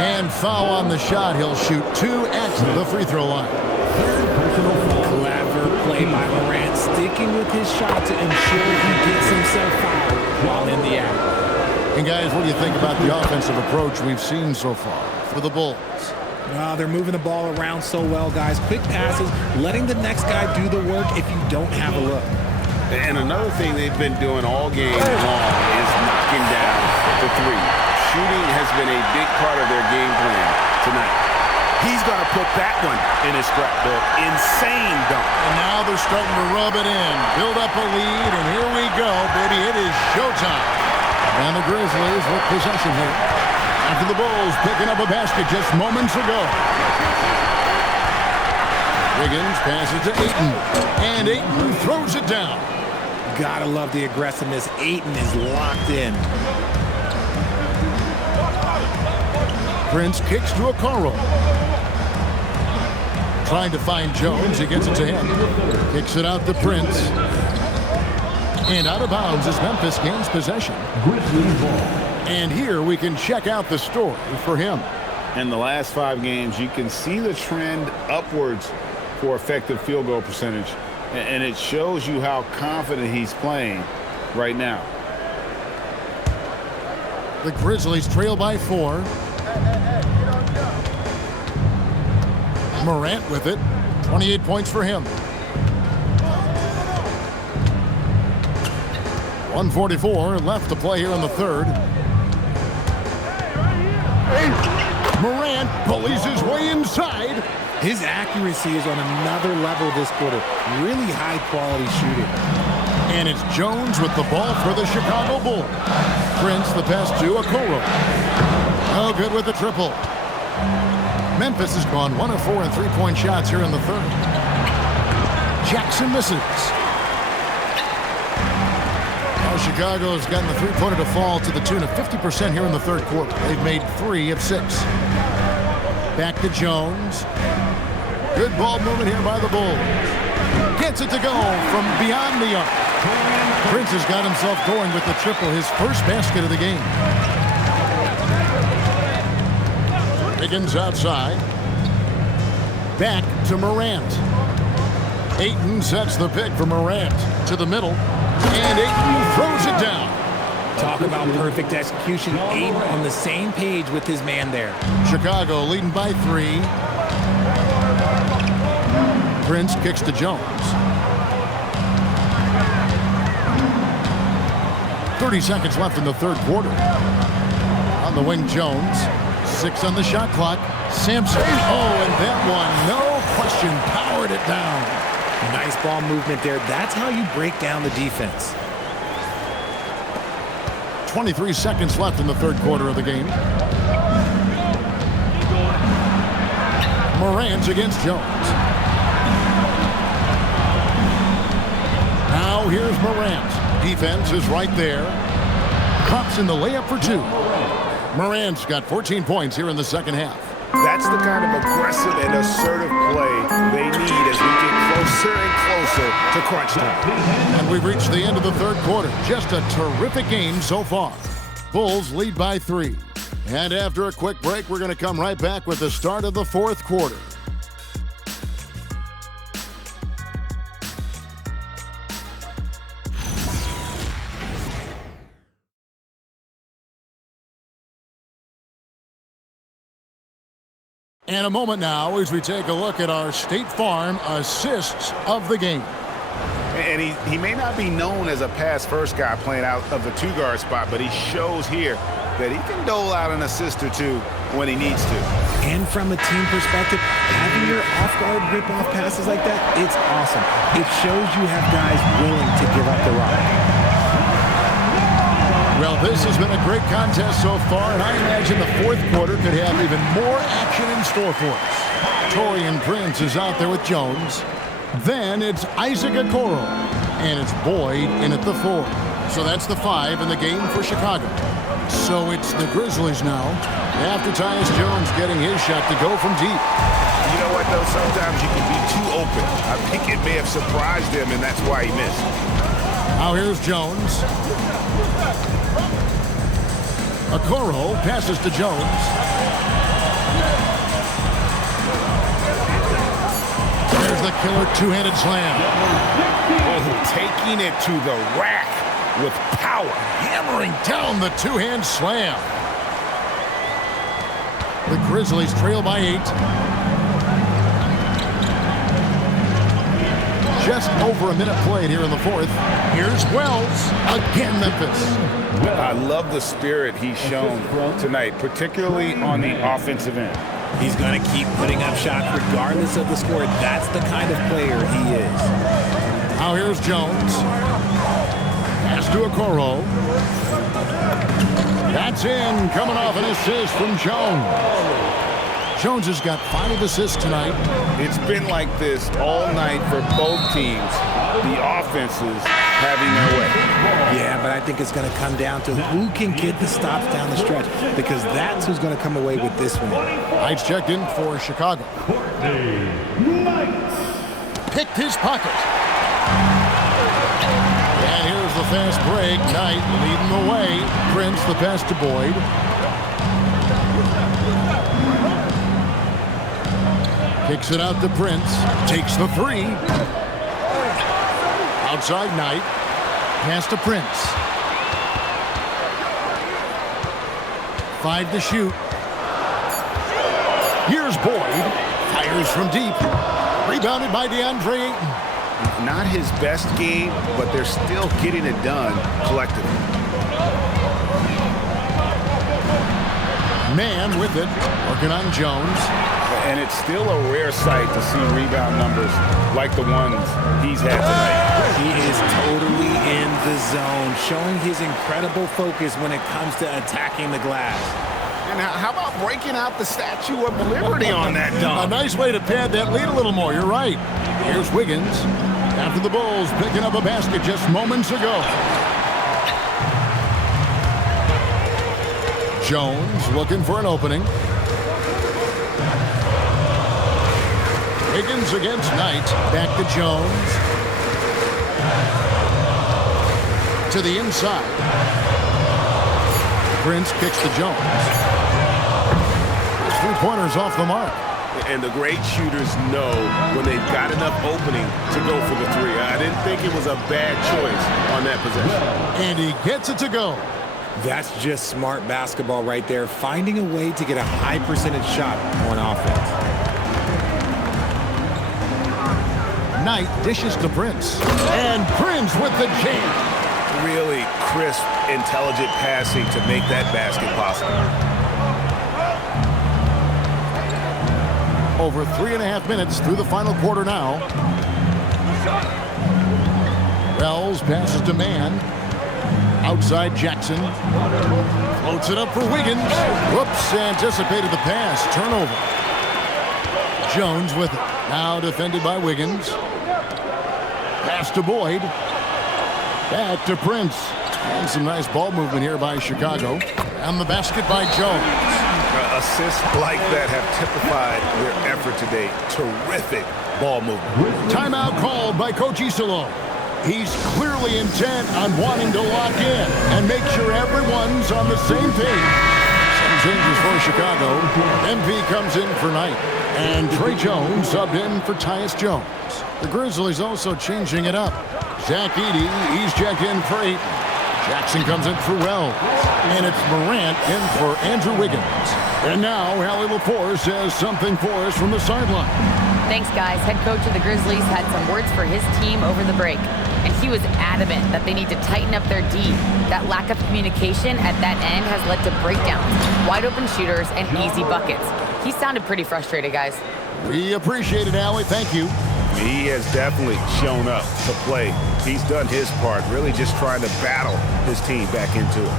And foul on the shot. He'll shoot 2 at the free throw line. Clever play by Morant, sticking with his shot to ensure he gets himself fouled while in the act. And guys, what do you think about the offensive approach we've seen so far for the Bulls? They're moving the ball around so well, guys. Quick passes, letting the next guy do the work if you don't have a look. And another thing they've been doing all game long is knocking down the 3. Shooting has been a big part of their game plan tonight. He's going to put that one in his scrapbook. Insane dunk. And now they're starting to rub it in, build up a lead, and here we go, baby. It is showtime. And the Grizzlies with possession here. After the Bulls picking up a basket just moments ago. Wiggins passes to Ayton. And Ayton throws it down. Gotta love the aggressiveness. Ayton is locked in. Prince kicks to Okoro. Trying to find Jones. He gets it to him. Kicks it out to Prince. And out of bounds as Memphis gains possession. And here we can check out the story for him. In the last 5 games, you can see the trend upwards for effective field goal percentage. And it shows you how confident he's playing right now. The Grizzlies trail by 4. Morant with it. 28 points for him. 1:44 left to play here in the 3rd. Morant bullies his way inside. His accuracy is on another level this quarter. Really high-quality shooting. And it's Jones with the ball for the Chicago Bulls. Prince the pass to Okoro. Oh, good with the triple. Memphis has gone 1 of 4 in three-point shots here in the 3rd. Jackson misses. Chicago's gotten the three-pointer to fall to the tune of 50% here in the 3rd quarter. They've made 3 of 6. Back to Jones. Good ball movement here by the Bulls. Gets it to go from beyond the arc. Prince has got himself going with the triple, his first basket of the game. Wiggins outside. Back to Morant. Ayton sets the pick for Morant to the middle. And Ayton throws it down. Talk about perfect execution. Ayton on the same page with his man there. Chicago leading by 3. Prince kicks to Jones. 30 seconds left in the 3rd quarter. On the wing, Jones. 6 on the shot clock. Sampson. Oh, and that one, no question, powered it down. Nice ball movement there. That's how you break down the defense. 23 seconds left in the 3rd quarter of the game. Morant against Jones. Now here's Morant. Defense is right there. Drops in the layup for 2. Morant's got 14 points here in the 2nd half. That's the kind of aggressive and assertive play they need as we get closer and closer to crunch time. And we've reached the end of the 3rd quarter. Just a terrific game so far. Bulls lead by 3. And after a quick break, we're going to come right back with the start of the 4th quarter. And a moment now as we take a look at our State Farm assists of the game. And he may not be known as a pass-first guy playing out of the two-guard spot, but he shows here that he can dole out an assist or two when he needs to. And from a team perspective, having your off-guard rip-off passes like that, it's awesome. It shows you have guys willing to give up the rock. Well, this has been a great contest so far, and I imagine the fourth quarter could have even more action in store for us. Taurean Prince is out there with Jones. Then it's Isaac Okoro, and it's Boyd in at the 4. So that's the 5 in the game for Chicago. So it's the Grizzlies now, after Tyus Jones getting his shot to go from deep. You know what, though? Sometimes you can be too open. I think it may have surprised him, and that's why he missed. Now here's Jones. Okoro passes to Jones. There's the killer two-handed slam. Oh, taking it to the rack with power. Hammering down the two-hand slam. The Grizzlies trail by 8. Just over a minute played here in the fourth. Here's Wells. Again, Memphis. I love the spirit he's shown tonight, particularly on the offensive end. He's going to keep putting up shots regardless of the score. That's the kind of player he is. Now here's Jones. Pass to Okoro. That's in, coming off an assist from Jones. Jones has got 5 assists tonight. It's been like this all night for both teams. The offenses having their way. Yeah, but I think it's going to come down to who can get the stops down the stretch, because that's who's going to come away with this one. Knights checked in for Chicago. Picked his pocket. And here's the fast break. Knight leading the way. Prince the pass to Boyd. Kicks it out to Prince. Takes the 3. Outside Knight. Pass to Prince. 5 to shoot. Here's Boyd. Fires from deep. Rebounded by DeAndre Ayton. Not his best game, but they're still getting it done collectively. Man with it. Working on Jones. And it's still a rare sight to see rebound numbers like the ones he's had tonight. He is totally in the zone, showing his incredible focus when it comes to attacking the glass. And how about breaking out the Statue of Liberty on that dunk? A nice way to pad that lead a little more. You're right. Here's Wiggins. After the Bulls picking up a basket just moments ago. Jones looking for an opening. Wiggins against Knight. Back to Jones. To the inside. Prince kicks to Jones. 3-pointers off the mark. And the great shooters know when they've got enough opening to go for the 3. I didn't think it was a bad choice on that possession. And he gets it to go. That's just smart basketball right there, finding a way to get a high percentage shot on offense. Knight dishes to Prince. And Prince with the jam. Really crisp, intelligent passing to make that basket possible. Over 3.5 minutes through the final quarter now. Wells passes to Man. Outside Jackson. Floats it up for Wiggins. Whoops, anticipated the pass. Turnover. Jones with it. Now defended by Wiggins. Pass to Boyd. Back to Prince. And some nice ball movement here by Chicago. And the basket by Jones. Assists like that have typified their effort today. Terrific ball movement. Timeout called by Coach Isillo. He's clearly intent on wanting to lock in and make sure everyone's on the same page. Some changes for Chicago. MP comes in for Knight. And Trey Jones subbed in for Tyus Jones. The Grizzlies also changing it up. Zach Edey, he's checked in for Ayton. Jackson comes in for Wells. And it's Morant in for Andrew Wiggins. And now Hallie LaForce says something for us from the sideline. Thanks, guys. Head coach of the Grizzlies had some words for his team over the break, and he was adamant that they need to tighten up their D. That lack of communication at that end has led to breakdowns, wide open shooters, and easy buckets. He sounded pretty frustrated, guys. We appreciate it, Allie. Thank you. He has definitely shown up to play. He's done his part, really just trying to battle his team back into it.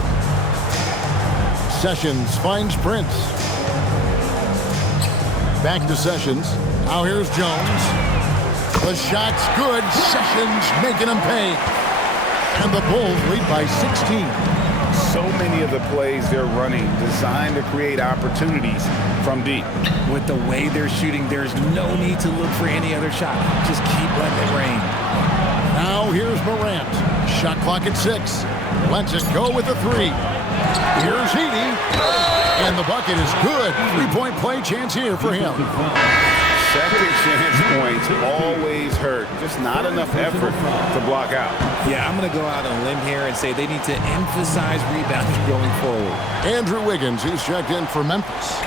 Sessions finds Prince. Back to Sessions. Now here's Jones. The shot's good. Sessions making him pay. And the Bulls lead by 16. So many of the plays they're running designed to create opportunities from deep. With the way they're shooting, there's no need to look for any other shot. Just keep letting it rain. Now here's Morant. Shot clock at 6. Lets it go with a 3. Here's Edey. And the bucket is good. 3-point play chance here for him. Second chance points always hurt. Just not enough effort to block out. Yeah, I'm going to go out on a limb here and say they need to emphasize rebounding going forward. Andrew Wiggins, he's checked in for Memphis.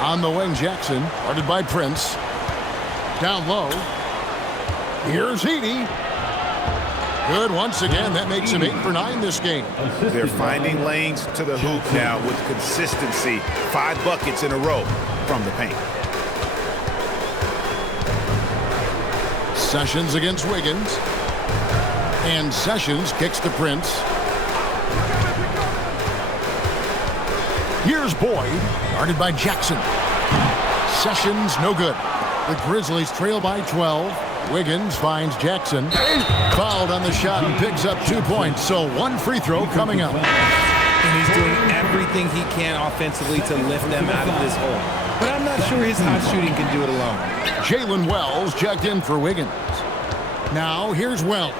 On the wing, Jackson, guarded by Prince. Down low. Here's Edey. Good once again. That makes him 8 for 9 this game. They're finding lanes to the hoop now with consistency. 5 buckets in a row from the paint. Sessions against Wiggins. And Sessions kicks to Prince. Here's Boyd, guarded by Jackson. Sessions, no good. The Grizzlies trail by 12. Wiggins finds Jackson. Fouled on the shot and picks up 2 points. So 1 free throw coming up. And he's doing everything he can offensively to lift them out of this hole. But I'm not sure his hot shooting can do it alone. Jalen Wells checked in for Wiggins. Now here's Wells.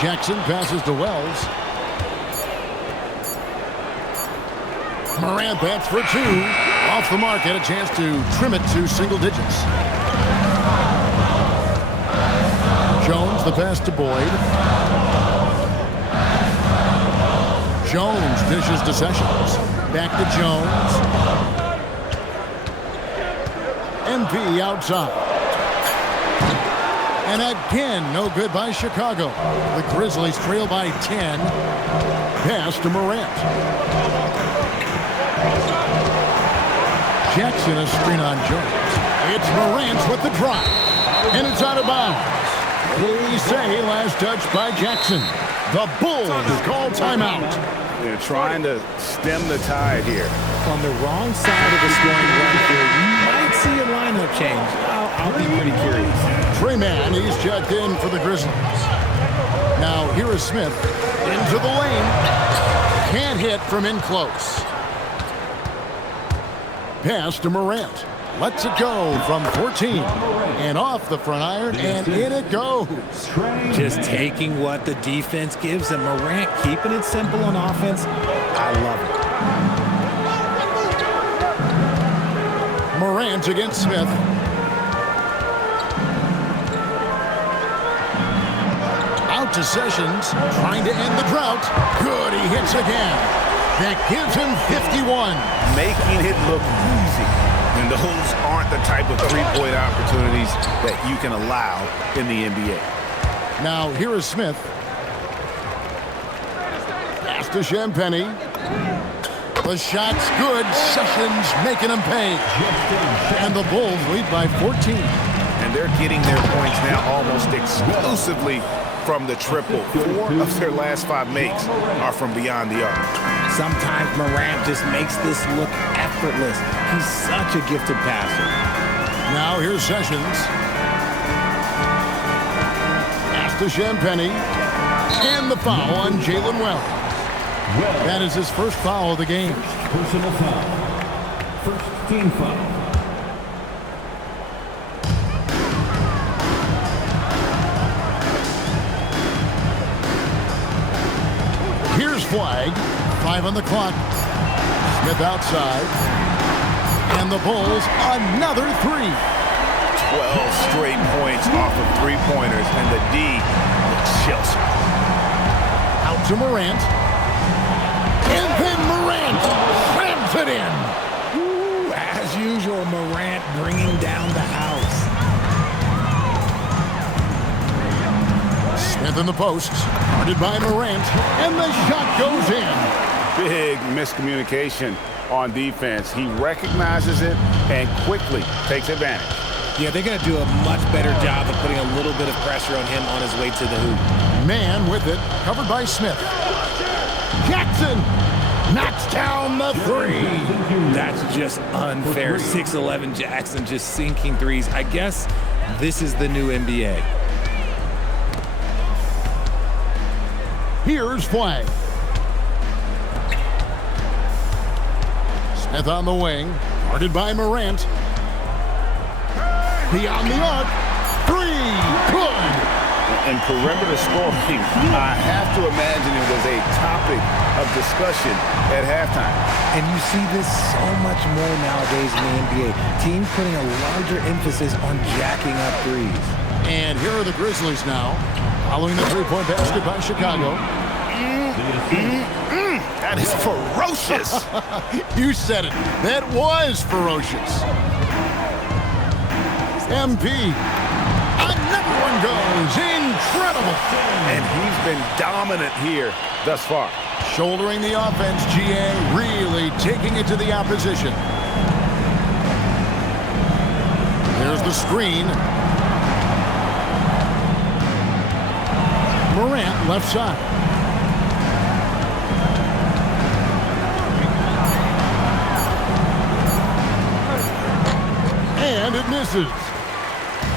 Jackson passes to Wells. Morant bats for 2. Off the mark, had a chance to trim it to single digits. Jones, the pass to Boyd. Jones dishes to Sessions. Back to Jones. MP outside. And again, no good by Chicago. The Grizzlies trail by 10. Pass to Morant. Jackson a screen on Jones. It's Morant with the drop. And it's out of bounds. They say last touch by Jackson. The Bulls call timeout. They're trying to stem the tide here. On the wrong side of the scoring run here, you might see a lineup change. I'll be pretty curious. Trey Mann, he's checked in for the Grizzlies. Now here is Smith into the lane. Can't hit from in close. Pass to Morant. Lets it go from 14. And off the front iron, and in it goes. Just taking what the defense gives him. Morant keeping it simple on offense. I love it. Morant against Smith. Out to Sessions, trying to end the drought. Good, he hits again. That gives him 51. Making it look easy. And those aren't the type of three-point opportunities that you can allow in the NBA. Now here is Smith. Pass to Champagny. The shot's good. Sessions making him pay. And the Bulls lead by 14. And they're getting their points now almost exclusively from the triple. 4 of their last 5 makes are from beyond the arc. Sometimes Morant just makes this look effortless. He's such a gifted passer. Now here's Sessions. Pass to Champagny. And the foul on Jalen Wells. That is his first foul of the game. Personal foul. First team foul. Here's flag. 5 on the clock. Smith outside. And the Bulls, another 3. 12 straight points off of three-pointers, and the D looks Chelsea. Out to Morant. And then Morant slams Drills it in. Ooh, as usual, Morant bringing down the house. Smith in the post. Guarded by Morant. And the shot goes in. Big miscommunication on defense. He recognizes it and quickly takes advantage. Yeah, they're going to do a much better job of putting a little bit of pressure on him on his way to the hoop. Man with it. Covered by Smith. Jackson knocks down the three. That's just unfair. 6'11" Jackson just sinking threes. I guess this is the new NBA. Here's Flagg. Smith on the wing. Guarded by Morant. Beyond the arc. Three. Good. In perimeter scoring, I have to imagine it was a topic of discussion at halftime. And you see this so much more nowadays in the NBA. Teams putting a larger emphasis on jacking up threes. And here are the Grizzlies now, following the three-point basket by Chicago. That is ferocious. You said it. That was ferocious. MP. Another one goes. Incredible. And he's been dominant here thus far. Shouldering the offense, GA, really taking it to the opposition. There's the screen. Morant left side. And it misses.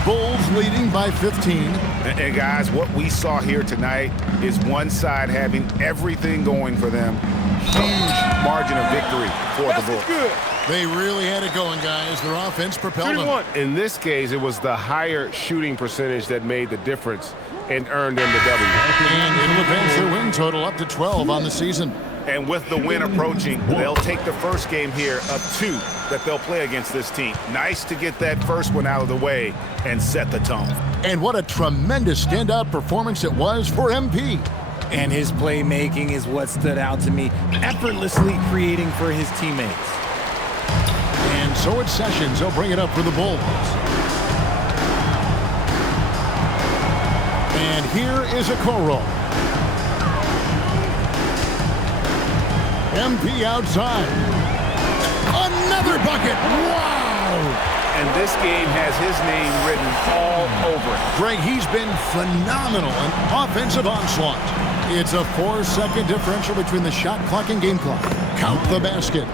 Bulls leading by 15. And guys, what we saw here tonight is one side having everything going for them. Huge margin of victory for the Bulls. Good. They really had it going, guys. Their offense propelled them. In this case, it was the higher shooting percentage that made the difference and earned them the W. And it'll advance their win total up to 12 on the season. And with the win approaching, they'll take the first game here of 2 that they'll play against this team. Nice to get that first one out of the way and set the tone. And what a tremendous standout performance it was for MP. And his playmaking is what stood out to me, effortlessly creating for his teammates. And so it's Sessions. He'll bring it up for the Bulls. And here is Okoro. MP outside. Another bucket. Wow. And this game has his name written all over it. Greg, he's been phenomenal in offensive onslaught. It's a 4-second differential between the shot clock and game clock. Count the basket.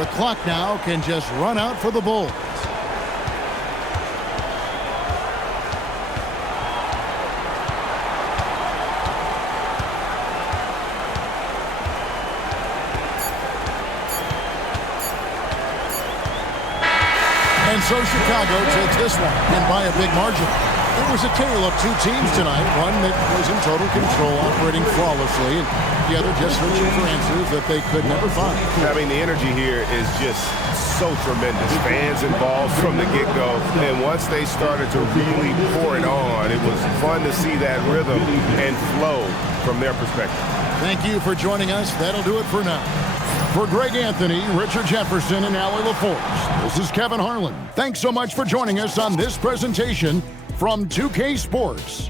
The clock now can just run out for the Bulls. And so Chicago takes this one, and by a big margin. It was a tale of 2 teams tonight, one that was in total control, operating flawlessly, and the other just searching for answers that they could never find. I mean, the energy here is just so tremendous. Fans involved from the get-go, and once they started to really pour it on, it was fun to see that rhythm and flow from their perspective. Thank you for joining us. That'll do it for now. For Greg Anthony, Richard Jefferson, and Allie LaForce, this is Kevin Harlan. Thanks so much for joining us on this presentation from 2K Sports.